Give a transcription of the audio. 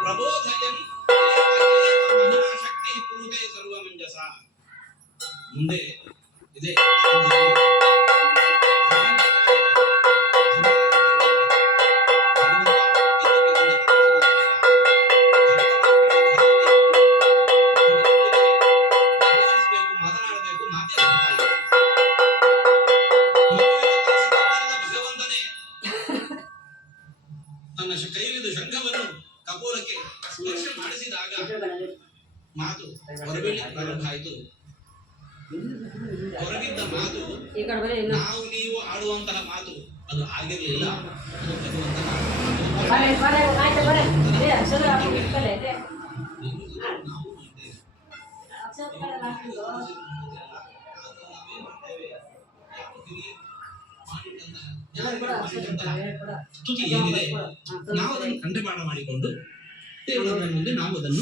ಪ್ರಬೋಧಯನ್ ಶಕ್ತಿ ಪೂರ್ಣೆ ಸರ್ವಮಂಜಸ. ಮುಂದೆ ಇದೆ ಮಾತನಾಡಬೇಕು, ಮಾತಾಡಬೇಕು. ಭಗವಂತನೇ ತನ್ನ ಕೈಲಿದ್ದ ಶಂಖವನ್ನು ಕಪೋಲಕ್ಕೆ ಸ್ಪರ್ಶ ಮಾಡಿಸಿದಾಗ ಮಾತು ಹೊರಬೀಳಿ ಪ್ರಾರಂಭ ಆಯಿತು. ಹೊರಗಿದ್ದ ಮಾತು ನಾವು ನೀವು ಆಡುವಂತಹ ಮಾತು ಅದು ಆಗಿರಲಿಲ್ಲ. ಅದು ಸ್ತುತಿ ಏನಿದೆ ನಾವು ಅದನ್ನು ಕಂಠಪಾಠ ಮಾಡಿಕೊಂಡು ದೇವರ ಮುಂದೆ ನಾವು ಅದನ್ನು